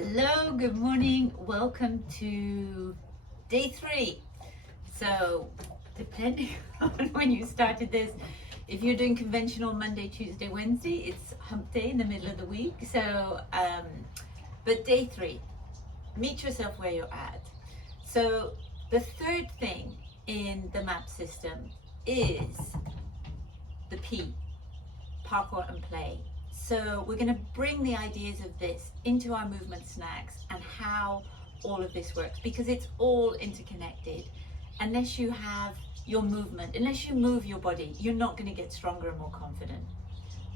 Hello, good morning. Welcome to day 3. So, depending on when you started this, if you're doing conventional Monday, Tuesday, Wednesday, it's hump day in the middle of the week. So, but day 3, meet yourself where you're at. So, the third thing in the MAP system is the P, parkour and play. So we're going to bring the ideas of this into our movement snacks and how all of this works, because it's all interconnected. Unless you have your movement, unless you move your body, you're not going to get stronger and more confident.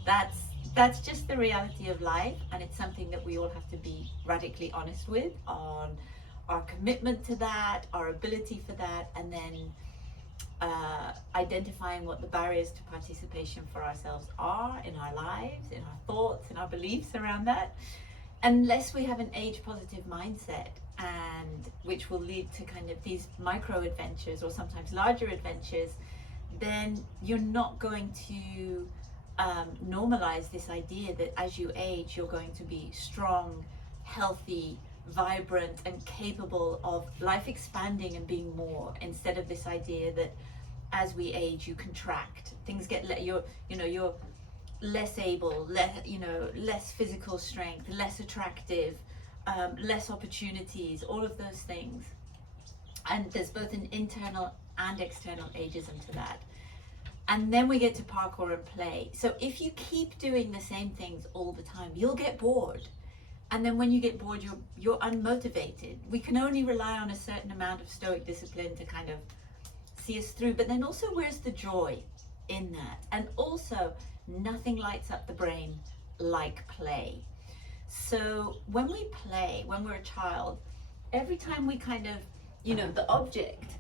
That's just the reality of life, and it's something that we all have to be radically honest with on our commitment to that, our ability for that, and then identifying what the barriers to participation for ourselves are in our lives, in our thoughts, in our beliefs around that. Unless we have an age positive mindset, and which will lead to kind of these micro adventures or sometimes larger adventures, then you're not going to normalize this idea that as you age you're going to be strong, healthy, vibrant and capable of life expanding and being more, instead of this idea that as we age you contract, things get you're less able, less physical strength, less attractive, less opportunities, all of those things. And there's both an internal and external ageism to that. And then we get to parkour and play. So if you keep doing the same things all the time, you'll get bored. And then when you get bored, you're unmotivated. We can only rely on a certain amount of stoic discipline to kind of see us through. But then also, where's the joy in that? And also, nothing lights up the brain like play. So when we play, when we're a child, every time we kind of, the object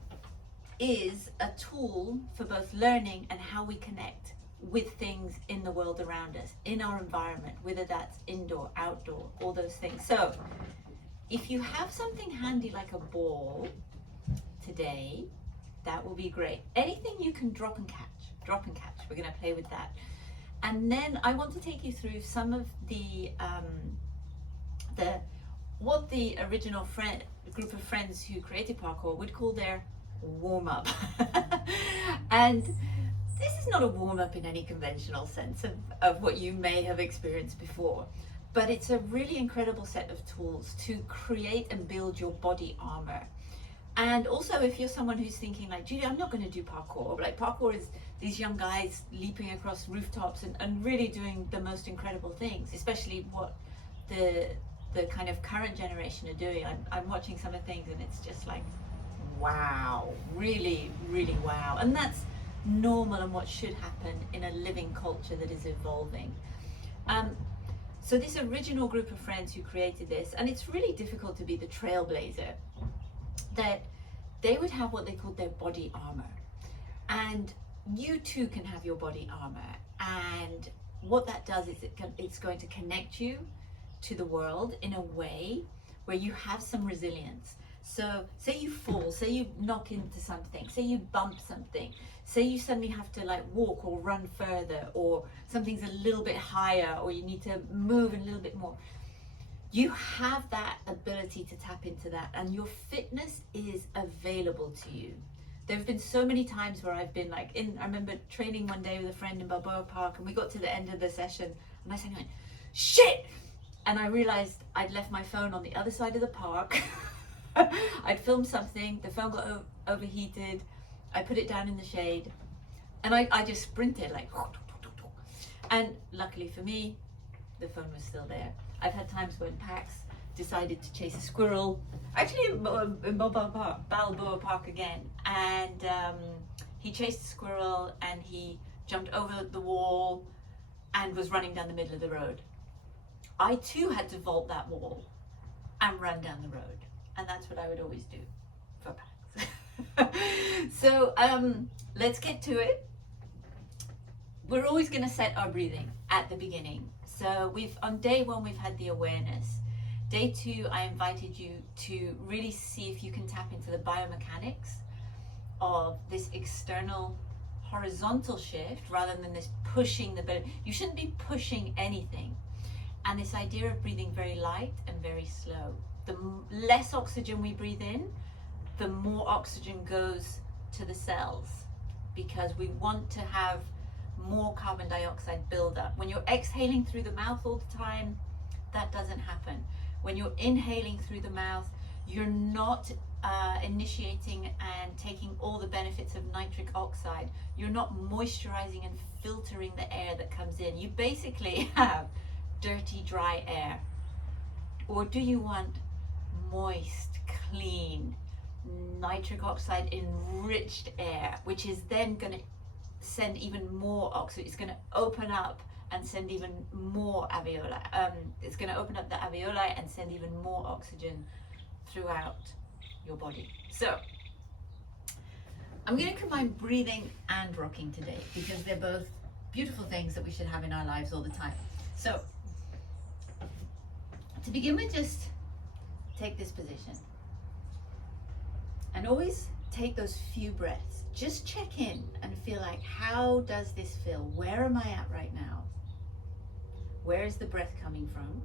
is a tool for both learning and how we connect with things in the world around us, in our environment, whether that's indoor, outdoor, all those things. So if you have something handy like a ball today, that will be great. Anything you can drop and catch, we're going to play with that. And then I want to take you through some of what the original group of friends who created parkour would call their warm-up. And this is not a warm-up in any conventional sense of what you may have experienced before, but it's a really incredible set of tools to create and build your body armor. And also, if you're someone who's thinking like, Julie, I'm not going to do parkour. Like, parkour is these young guys leaping across rooftops and really doing the most incredible things, especially what the kind of current generation are doing. I'm watching some of the things and it's just like, wow, really, really wow. And that's normal and what should happen in a living culture that is evolving. So this original group of friends who created this, and it's really difficult to be the trailblazer, that they would have what they called their body armor. And you too can have your body armor. And what that does is it's going to connect you to the world in a way where you have some resilience. So say you fall, say you knock into something, say you bump something, say you suddenly have to like walk or run further, or something's a little bit higher, or you need to move a little bit more. You have that ability to tap into that, and your fitness is available to you. There have been so many times where I've been like I remember training one day with a friend in Balboa Park, and we got to the end of the session and I suddenly went, shit! And I realized I'd left my phone on the other side of the park. I'd filmed something, the phone got overheated, I put it down in the shade, and I just sprinted like, and luckily for me, the phone was still there. I've had times when Pax decided to chase a squirrel, actually in Balboa Park again, and he chased a squirrel and he jumped over the wall and was running down the middle of the road. I too had to vault that wall and run down the road, and that's what I would always do for Pax. So let's get to it. We're always going to set our breathing at the beginning. So on day 1 we've had the awareness. Day 2 I invited you to really see if you can tap into the biomechanics of this external horizontal shift rather than this pushing the belly. You shouldn't be pushing anything. and this idea of breathing very light and very slow. The less oxygen we breathe in, the more oxygen goes to the cells, because we want to have more carbon dioxide buildup. When you're exhaling through the mouth all the time, that doesn't happen. When you're inhaling through the mouth, you're not initiating and taking all the benefits of nitric oxide. You're not moisturizing and filtering the air that comes in. You basically have dirty, dry air. Or do you want moist, clean, nitric oxide enriched air, which is then going to send even more oxygen? It's going to open up and send even more alveoli. It's going to open up the alveoli and send even more oxygen throughout your body. So I'm going to combine breathing and rocking today, because they're both beautiful things that we should have in our lives all the time. So to begin with, just take this position and always take those few breaths. Just check in and feel like, how does this feel? Where am I at right now? Where is the breath coming from?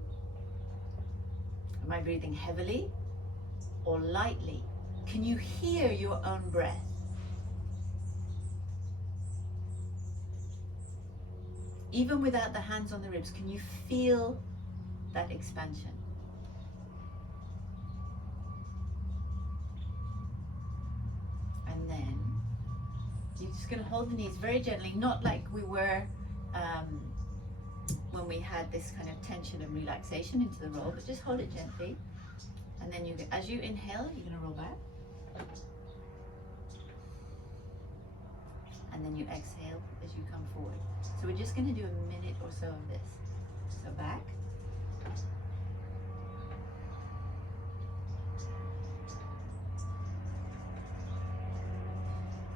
Am I breathing heavily or lightly? Can you hear your own breath? Even without the hands on the ribs, can you feel that expansion? And then you're just going to hold the knees very gently, not like we were when we had this kind of tension and relaxation into the roll, but just hold it gently. And then as you inhale, you're going to roll back. And then you exhale as you come forward. So we're just going to do a minute or so of this. So back.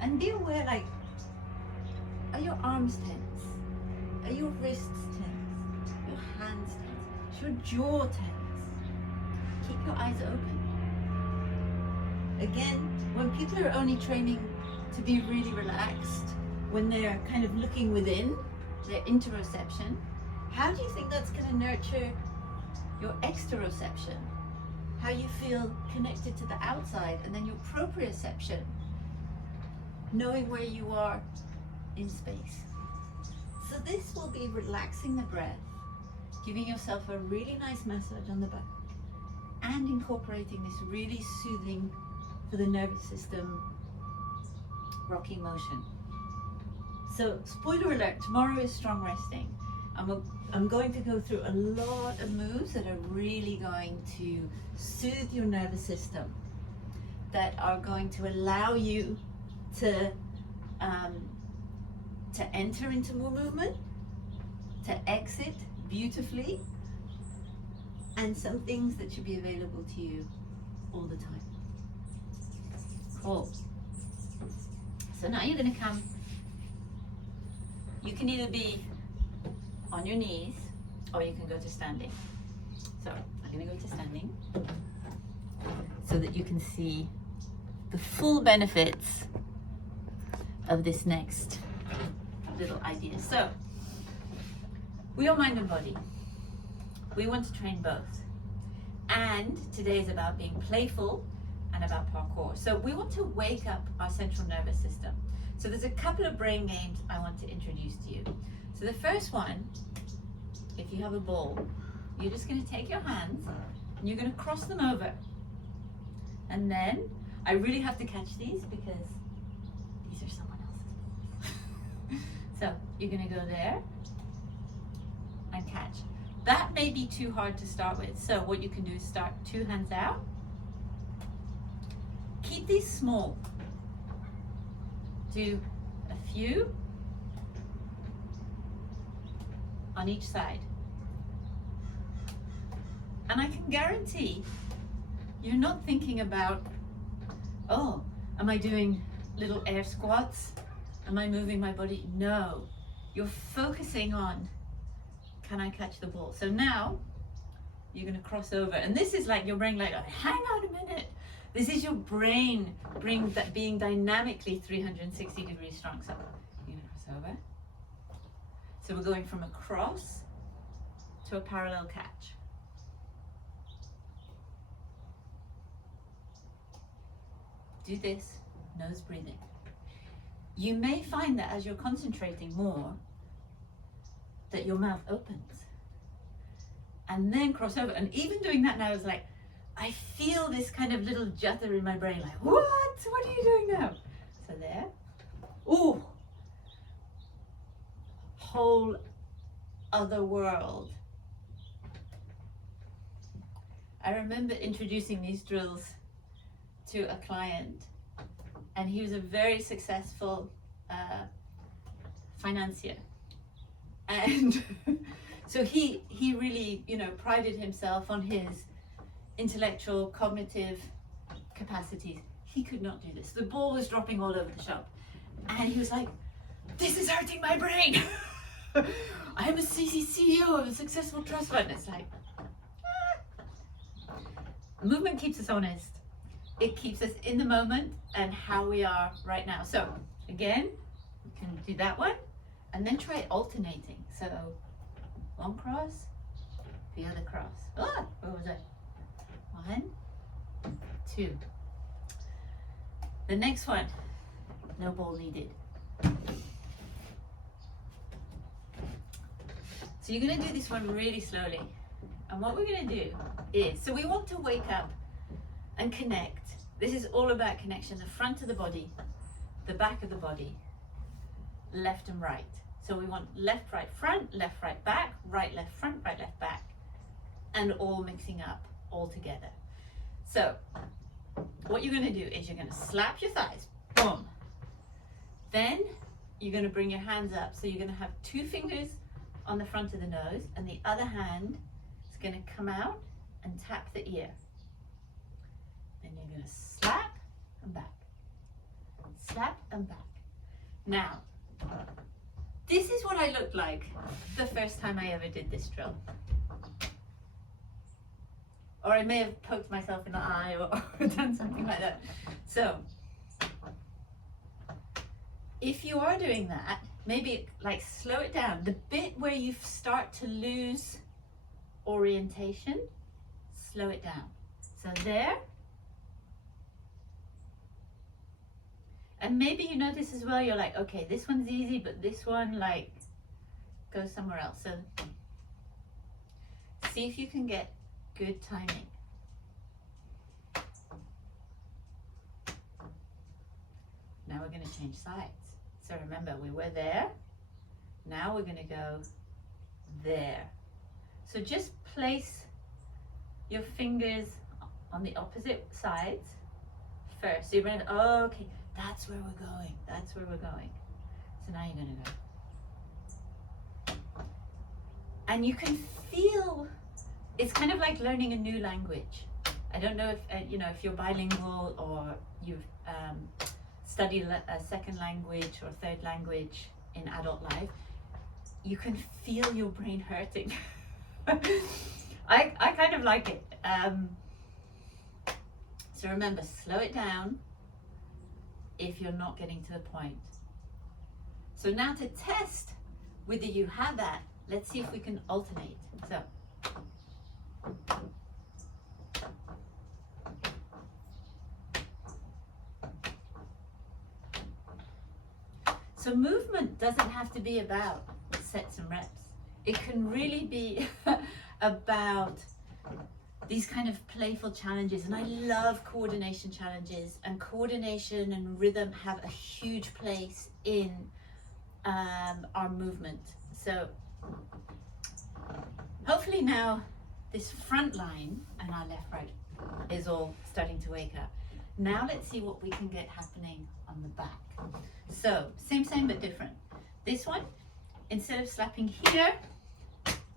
And be aware, like, are your arms tense? Are your wrists tense? Your hands tense? Is your jaw tense? Keep your eyes open. Again, when people are only training to be really relaxed, when they're kind of looking within, their interoception, how do you think that's going to nurture your exteroception? How you feel connected to the outside, and then your proprioception, knowing where you are in space. So this will be relaxing the breath, giving yourself a really nice massage on the back, and incorporating this really soothing for the nervous system rocking motion. So spoiler alert, tomorrow is strong resting. I'm going to go through a lot of moves that are really going to soothe your nervous system, that are going to allow you to enter into more movement, to exit beautifully, and some things that should be available to you all the time. Cool. So now you're going to come, you can either be on your knees or you can go to standing. So I'm going to go to standing so that you can see the full benefits of this next little idea. So we are mind and body. We want to train both. And today is about being playful and about parkour. So we want to wake up our central nervous system. So there's a couple of brain games I want to introduce to you. So the first one, if you have a ball, you're just going to take your hands and you're going to cross them over. And then I really have to catch these because these are someone else's balls. So you're going to go there and catch. That may be too hard to start with. So what you can do is start two hands out. Keep these small. Do a few on each side. And I can guarantee you're not thinking about, oh, am I doing little air squats? Am I moving my body? No, you're focusing on, can I catch the ball? So now you're going to cross over. And this is like your brain, like, hang on a minute. This is your brain being dynamically 360 degrees strong. So you're going to cross over. So we're going from across to a parallel catch. Do this, nose breathing. You may find that as you're concentrating more, that your mouth opens. And then cross over. And even doing that now is like, I feel this kind of little judder in my brain, like, what? What are you doing now? So there. Ooh. Whole other world. I remember introducing these drills to a client, and he was a very successful financier. And so he really, you know, prided himself on his intellectual, cognitive capacities. He could not do this. The ball was dropping all over the shop. And he was like, this is hurting my brain. I am a CEO of a successful trust fund. It's like, movement keeps us honest. It keeps us in the moment and how we are right now. So again, we can do that one and then try alternating. So one cross, the other cross. Ah, what was it? 1, 2. The next one, no ball needed. So you're going to do this one really slowly. And what we're going to do is, so we want to wake up and connect. This is all about connection. The front of the body, the back of the body, left and right. So we want left, right, front, left, right, back, right, left, front, right, left, back, and all mixing up all together. So what you're going to do is you're going to slap your thighs, boom. Then you're going to bring your hands up. So you're going to have 2 fingers on the front of the nose, and the other hand is going to come out and tap the ear. Then you're going to slap and back, slap and back. Now, this is what I looked like the first time I ever did this drill. Or I may have poked myself in the eye or done something like that. So, if you are doing that, maybe like slow it down. The bit where you start to lose orientation, slow it down. So there. And maybe you notice as well, you're like, okay, this one's easy, but this one like goes somewhere else. So see if you can get good timing. Now we're going to change sides. So remember, we were there. Now we're going to go there. So just place your fingers on the opposite sides first. So you're going to, oh, okay, that's where we're going. That's where we're going. So now you're going to go. And you can feel, it's kind of like learning a new language. I don't know if, you know, if you're bilingual or you've studied a second language or third language in adult life, you can feel your brain hurting. I kind of like it. So remember, slow it down if you're not getting to the point. So now to test whether you have that, let's see if we can alternate. So movement doesn't have to be about sets and reps. It can really be about these kind of playful challenges. And I love coordination challenges, and coordination and rhythm have a huge place in our movement. So hopefully now this front line and our left right is all starting to wake up. Now let's see what we can get happening on the back. So same but different. This one, instead of slapping here,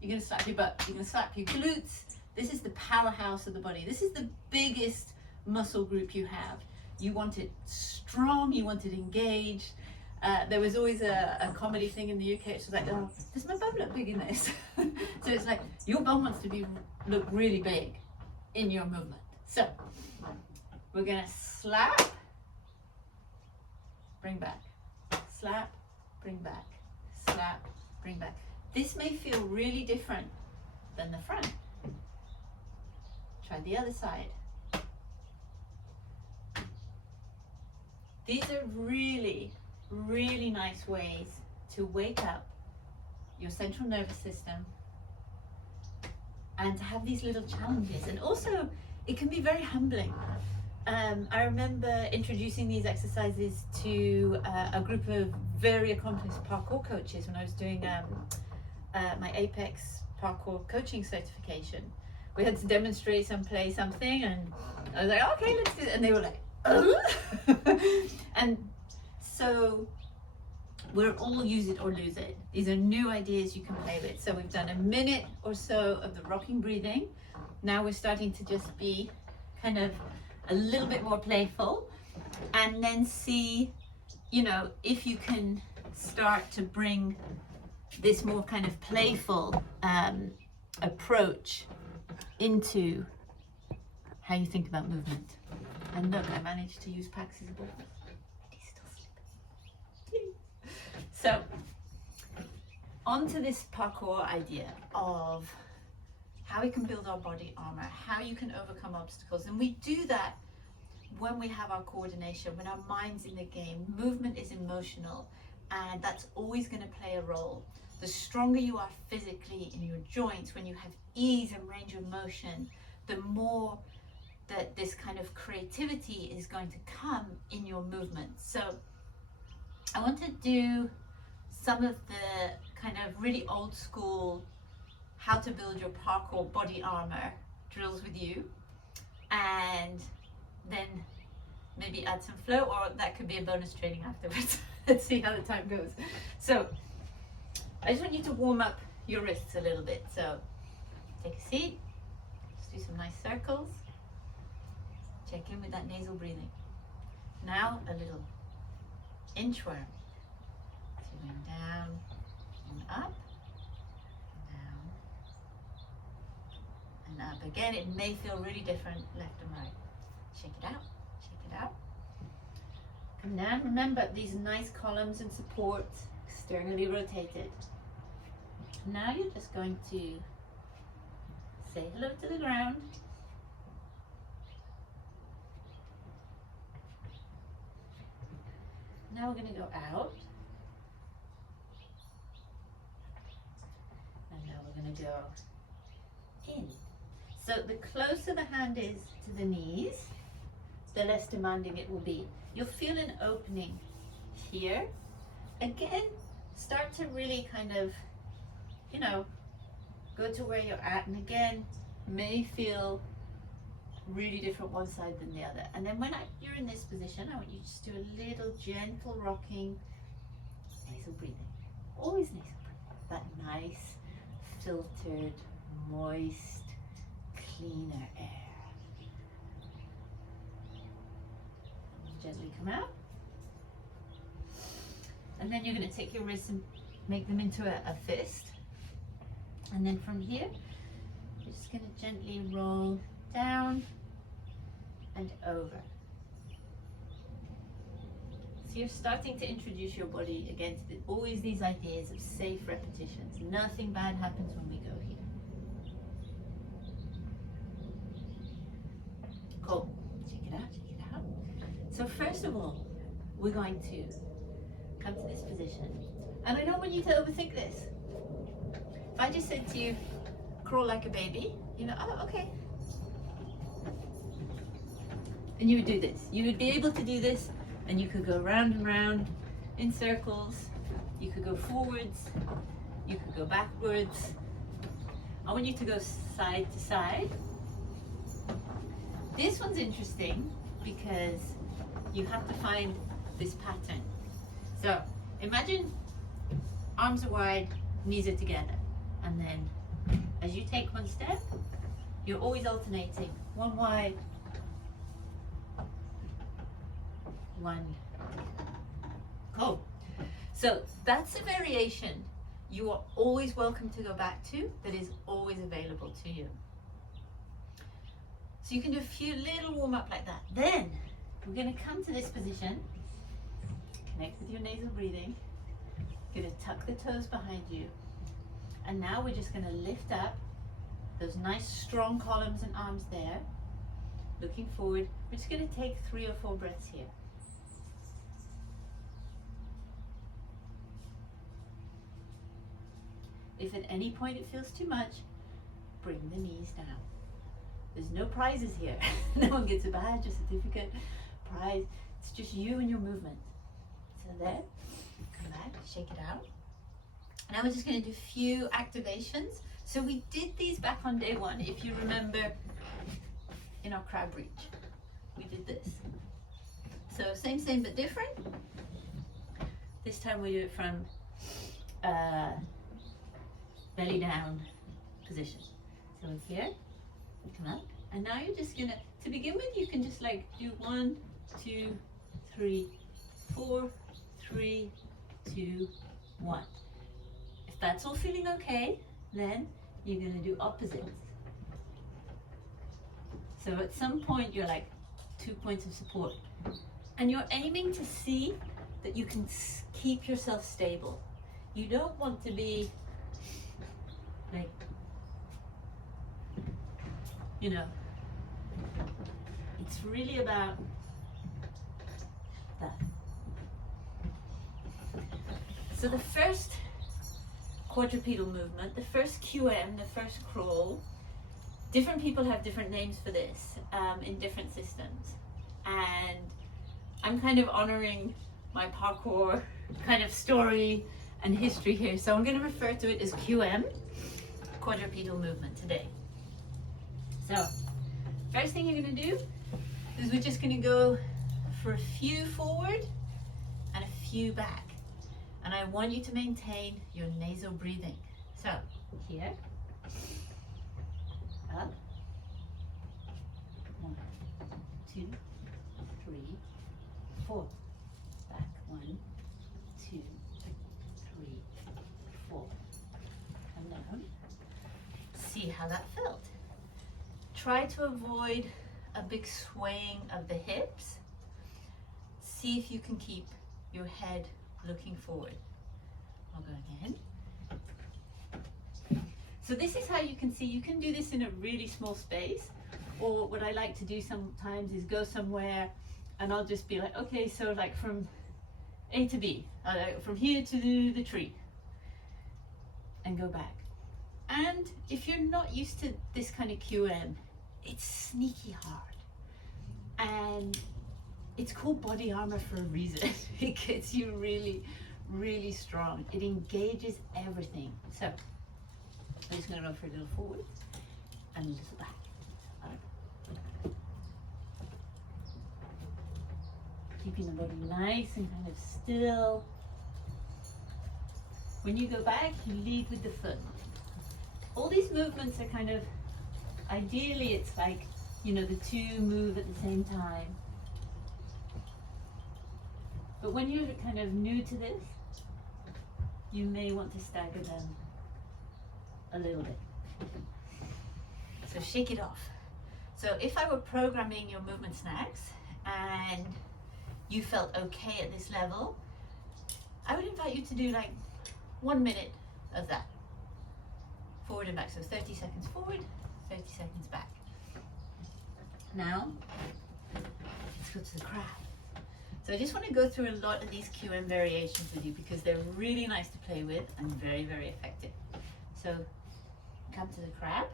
you're going to slap your butt. You're going to slap your glutes. This is the powerhouse of the body. This is the biggest muscle group you have. You want it strong, you want it engaged. There was always a comedy thing in the UK. It was like, oh, does my bum look big in this? So it's like, your bum wants to look really big in your movement. So we're going to slap, bring back, slap, bring back, slap, bring back. This may feel really different than the front. Try the other side. These are really, really nice ways to wake up your central nervous system and to have these little challenges. And also, it can be very humbling. I remember introducing these exercises to a group of very accomplished parkour coaches when I was doing my Apex parkour coaching certification. We had to demonstrate play something, and I was like, okay, let's do it. And they were like, oh. And so we're all use it or lose it. These are new ideas you can play with. So we've done a minute or so of the rocking breathing. Now we're starting to just be kind of a little bit more playful, and then see, you know, if you can start to bring this more kind of playful approach into how you think about movement. And look, I managed to use Pax as a ball. He's still sleeping. So, onto this parkour idea of how we can build our body armor, how you can overcome obstacles. And we do that when we have our coordination, when our mind's in the game. Movement is emotional, and that's always going to play a role. The stronger you are physically in your joints, when you have ease and range of motion, the more that this kind of creativity is going to come in your movement. So I want to do some of the kind of really old school how to build your parkour body armor drills with you, and then maybe add some flow, or that could be a bonus training afterwards. Let's see how the time goes. So I just want you to warm up your wrists a little bit. So take a seat, just do some nice circles. Check in with that nasal breathing. Now a little inchworm. So you're going down and up, down and up. Again, it may feel really different left and right. Shake it out, shake it out. Come down. Remember, these nice columns and supports externally rotated. Now you're just going to say hello to the ground. Now we're going to go out. And now we're going to go in. So the closer the hand is to the knees, the less demanding it will be. You'll feel an opening here. Again, start to really kind of, you know, go to where you're at. And again, may feel really different one side than the other. And then when you're in this position, I want you to just do a little gentle rocking, nasal breathing. Always nasal breathing. That nice, filtered, moist, cleaner air. Gently come out. And then you're going to take your wrists and make them into a fist. And then from here, you're just going to gently roll down and over. So you're starting to introduce your body again to always these ideas of safe repetitions. Nothing bad happens when we go here. Cool. Check it out, check it out. So first of all, we're going to come to this position. And I don't want you to overthink this. If I just said to you, crawl like a baby, you know, oh, okay. And you would do this. You would be able to do this, and you could go round and round in circles. You could go forwards. You could go backwards. I want you to go side to side. This one's interesting because you have to find this pattern. So imagine arms are wide, knees are together. And then as you take one step, you're always alternating. One wide, one. Cool. So that's a variation you are always welcome to go back to, that is always available to you. So you can do a few little warm up like that. Then we're going to come to this position. Connect with your nasal breathing. You're going to tuck the toes behind you. And now we're just going to lift up those nice strong columns and arms there. Looking forward. We're just going to take 3 or 4 breaths here. If at any point it feels too much, bring the knees down. There's no prizes here. No one gets a badge, a certificate, prize. It's just you and your movement. So there, come back, shake it out. Now we're just going to do a few activations. So we did these back on day 1, if you remember, in our crab reach. We did this. So same but different. This time we do it from belly down position. So here, come up, and now you're just gonna, to begin with, you can just like do 1, 2, 3, 4, 3, 2, 1. If that's all feeling okay, then you're gonna do opposites. So at some point you're like 2 points of support, and you're aiming to see that you can keep yourself stable. You don't want to be like, you know, it's really about that. So the first quadrupedal movement, the first QM, the first crawl, different people have different names for this in different systems. And I'm kind of honoring my parkour kind of story and history here. So I'm going to refer to it as QM, quadrupedal movement today. So first thing you're going to do is we're just going to go for a few forward and a few back. And I want you to maintain your nasal breathing. So here, up, 1, 2, 3, 4, back, 1, 2, 3, 4, and down. See how that felt. Try to avoid a big swaying of the hips. See if you can keep your head looking forward. I'll go again. So this is how you can see, you can do this in a really small space, or what I like to do sometimes is go somewhere and I'll just be like, okay, so like from A to B, from here to the tree, and go back. And if you're not used to this kind of QM, it's sneaky hard. And it's called body armor for a reason. It gets you really, really strong. It engages everything. So I'm just going to go for a little forward and a little back. Keeping the body nice and kind of still. When you go back, you lead with the foot. All these movements are kind of, ideally it's like, you know, the 2 move at the same time. But when you're kind of new to this, you may want to stagger them a little bit. So shake it off. So if I were programming your movement snacks and you felt okay at this level, I would invite you to do like 1 minute of that. Forward and back, so 30 seconds forward, 30 seconds back. Now, let's go to the crab. So I just want to go through a lot of these QM variations with you because they're really nice to play with and very, very effective. So come to the crab.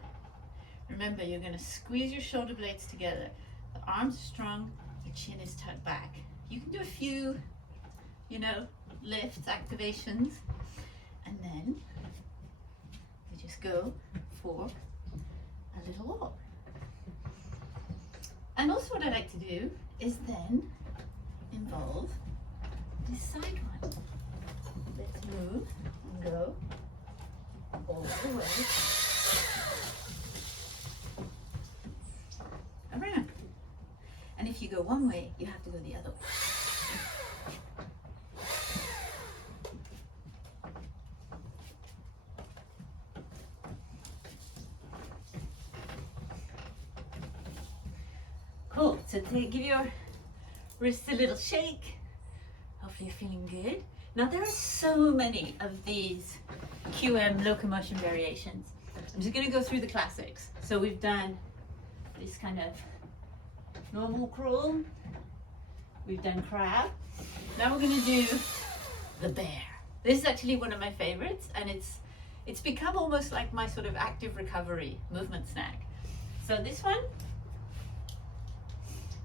Remember, you're going to squeeze your shoulder blades together. The arms are strong, the chin is tucked back. You can do a few, you know, lifts, activations, and then you just go for a little walk. And also what I like to do is then involve this side one. Let's move and go all the way around. And if you go one way, you have to go the other way. Cool, so give your wrists a little shake. Hopefully you're feeling good. Now there are so many of these QM locomotion variations. I'm just gonna go through the classics. So we've done this kind of normal crawl. We've done crab. Now we're gonna do the bear. This is actually one of my favorites, and it's become almost like my sort of active recovery movement snack. So this one,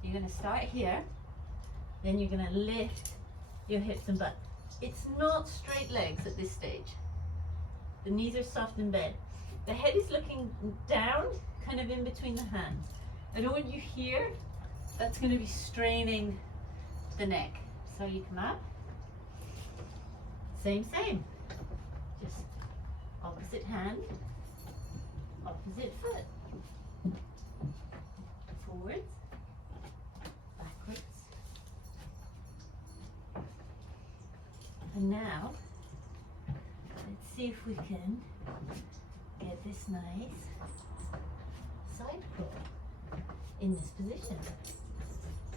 you're gonna start here, then you're gonna lift your hips and butt. It's not straight legs at this stage. The knees are soft in bed. The head is looking down, kind of in between the hands. I don't want you here. That's gonna be straining the neck. So you come up, same, just opposite hand, opposite foot, forwards, backwards, and now let's see if we can get this nice side crawl in this position,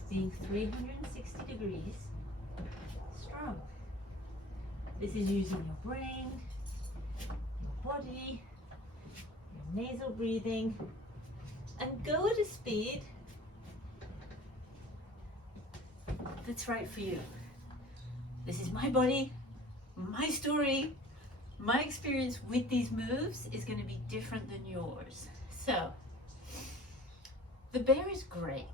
being 360 degrees strong. This is using your brain, your body, your nasal breathing, and go at a speed that's right for you. This is my body, my story, my experience with these moves is going to be different than yours. So, the bear is great.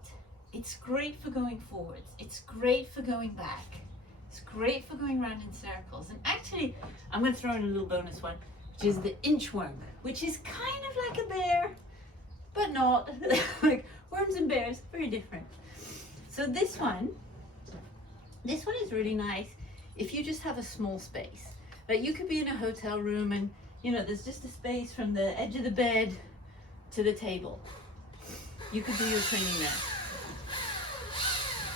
It's great for going forwards. It's great for going back. It's great for going around in circles. And actually, I'm going to throw in a little bonus one, which is the inchworm, which is kind of like a bear, but not. Like worms and bears, very different. So this one is really nice if you just have a small space. Like you could be in a hotel room and, you know, there's just a space from the edge of the bed to the table. You could do your training there.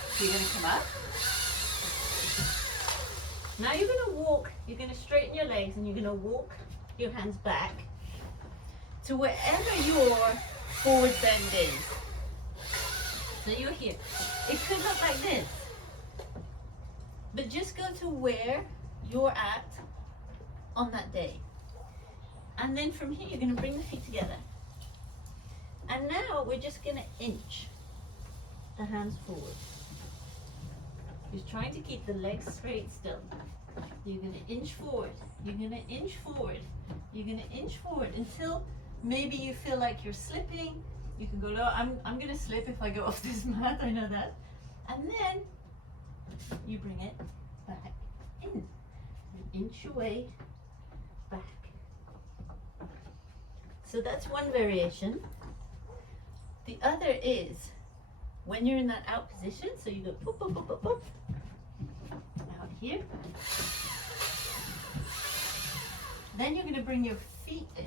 So you're going to come up. Now you're going to walk, you're going to straighten your legs and you're going to walk your hands back to wherever your forward bend is. So you're here. It could look like this, but just go to where you're at on that day. And then from here, you're going to bring the feet together. And now we're just going to inch the hands forward. Just trying to keep the legs straight still. You're going to inch forward. You're going to inch forward. You're going to inch forward until maybe you feel like you're slipping. You can go low. I'm going to slip if I go off this mat. I know that. And then you bring it back in. You inch away back. So that's one variation. The other is when you're in that out position, so you go boop, boop, boop, boop, boop, out here. Then you're going to bring your feet in.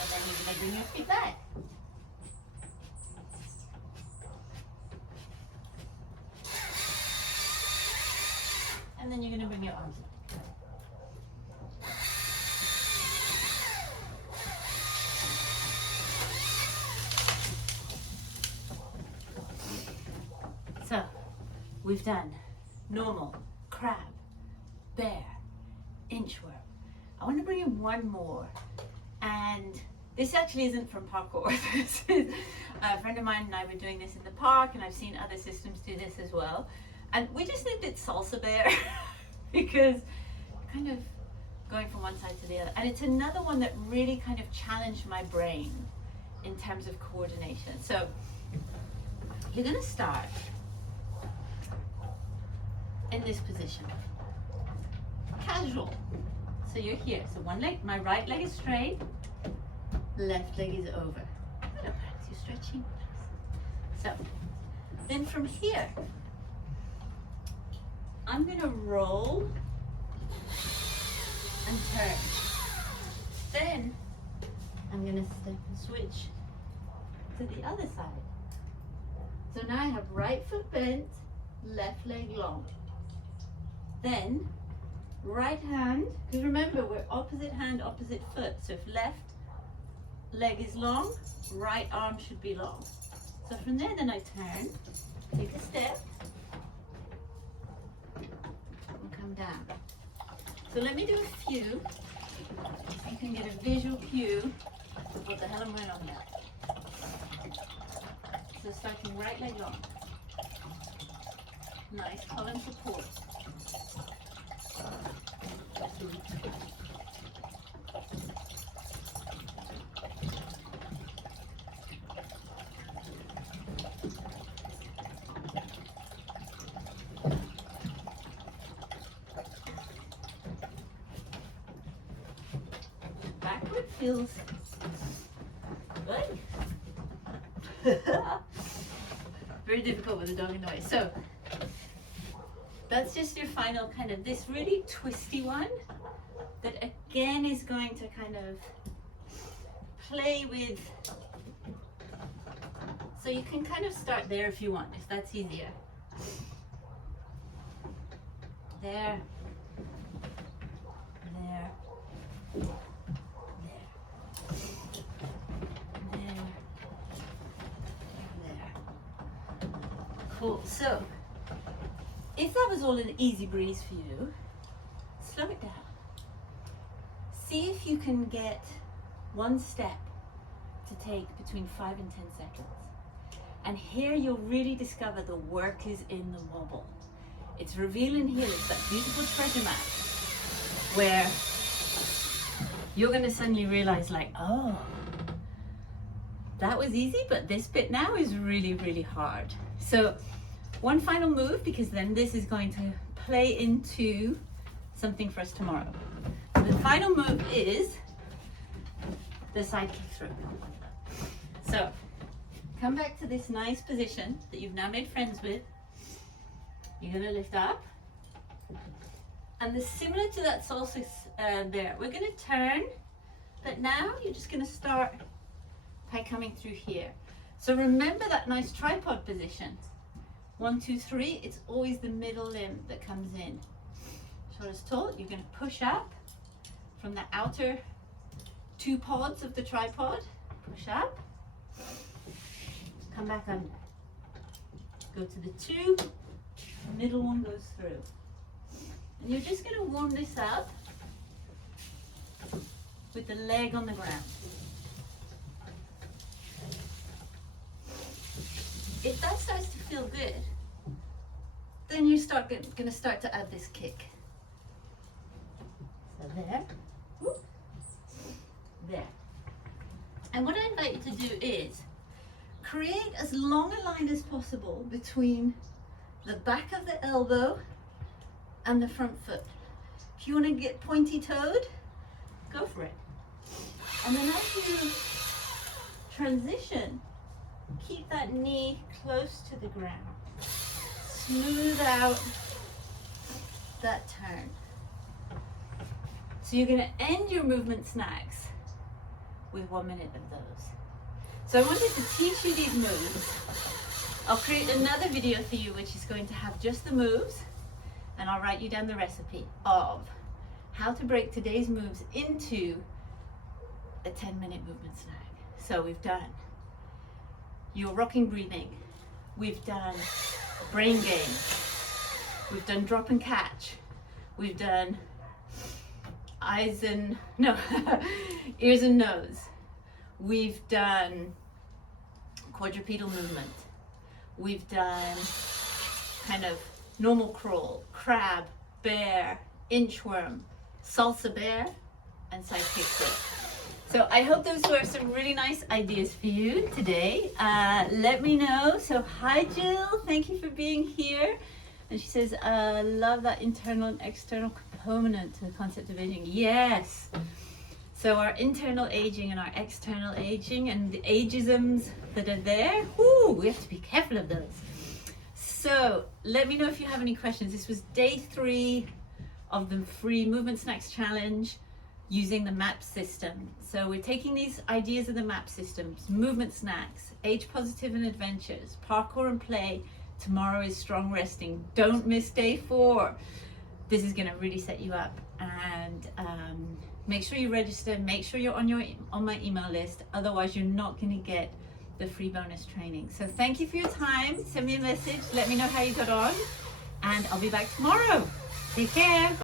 And then you're going to bring your feet back. And then you're going to bring your arms in. So, we've done normal, crab, bear, inchworm. I want to bring in one more, and this actually isn't from parkour. This is a friend of mine and I were doing this in the park, and I've seen other systems do this as well. And we just named it salsa bear because kind of going from one side to the other. And it's another one that really kind of challenged my brain in terms of coordination. So you're going to start in this position, casual. So you're here. So one leg, my right leg is straight, left leg is over. You're stretching. So then from here, I'm going to roll and turn. Then I'm going to step and switch to the other side. So now I have right foot bent, left leg long. Then right hand, because remember we're opposite hand, opposite foot. So if left leg is long, right arm should be long. So from there then I turn, take a step, come down. So let me do a few, so you can get a visual cue of what the hell I'm going on about. So starting right leg long. Nice column support. Backward feels good. Very difficult with a dog in the way. So that's just your final kind of this really twisty one that again is going to kind of play with. So you can kind of start there if you want, if that's easier. There. There. There. There. There. Cool. So if that was all an easy breeze for you, slow it down. See if you can get one step to take between 5 and 10 seconds. And here you'll really discover the work is in the wobble. It's revealing here, it's that beautiful treasure map where you're gonna suddenly realize like, oh, that was easy, but this bit now is really, really hard. So one final move, because then this is going to play into something for us tomorrow. So the final move is the side kick through. So come back to this nice position that you've now made friends with. You're going to lift up. And similar to that salsa there, we're going to turn, but now you're just going to start by coming through here. So remember that nice tripod position. 1, 2, 3, it's always the middle limb that comes in. So as told, you're going to push up from the outer 2 pods of the tripod. Push up. Come back under. Go to the 2, middle one goes through. And you're just going to warm this up with the leg on the ground. If that starts to feel good, then you're going to start to add this kick. So there, whoop, there. And what I invite you to do is create as long a line as possible between the back of the elbow and the front foot. If you want to get pointy-toed, go for it. And then as you transition, keep that knee close to the ground. Smooth out that turn. So you're going to end your movement snacks with 1 minute of those. So I wanted to teach you these moves. I'll create another video for you which is going to have just the moves, and I'll write you down the recipe of how to break today's moves into a 10-minute movement snack. So we've done your rocking breathing, we've done brain games, we've done drop and catch, we've done ears and nose, we've done quadrupedal movement, we've done kind of normal crawl, crab, bear, inchworm, salsa bear, and side kick through. So I hope those were some really nice ideas for you today. Let me know. So hi Jill, thank you for being here. And she says, love that internal and external component to the concept of aging. Yes. So our internal aging and our external aging and the ageisms that are there, we have to be careful of those. So let me know if you have any questions. This was day 3 of the free Movement Snacks Challenge using the MAP system. So we're taking these ideas of the MAP systems, movement snacks, age positive and adventures, parkour and play. Tomorrow is strong resting. Don't miss day 4. This is going to really set you up, and make sure you register, make sure you're on my email list, otherwise you're not going to get the free bonus training. So thank you for your time. Send me a message, let me know how you got on, and I'll be back tomorrow. Take care.